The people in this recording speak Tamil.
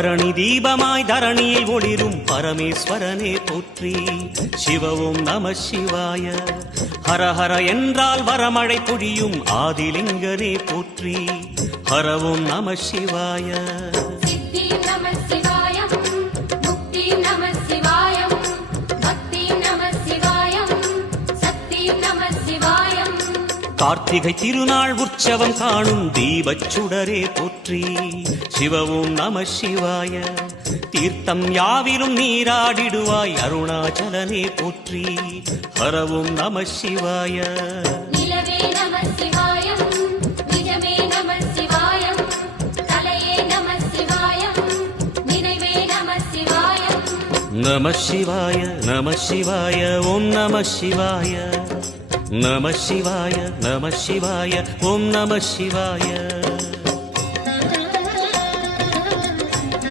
பரணி தீபமாய் தரணியில் ஒளிரும் பரமேஸ்வரனே போற்றி. சிவவும் நம சிவாய. ஹரஹர என்றால் வரமழை பொழியும் ஆதிலிங்கனே போற்றி. ஹரவும் நம சிவாய. கார்த்திகை திருநாள் உற்சவம் காணும் தீபச்சுடரே போற்றி. சிவவும் நம சிவாய. தீர்த்தம் யாவிலும் நீராடிடுவாய் அருணாச்சலனே போற்றி. ஹரவும் நம சிவாய. நம சிவாய நம சிவாய ஓம் நம சிவாய. நம சிவாய நம சிவாய ஓம் நம சிவாய.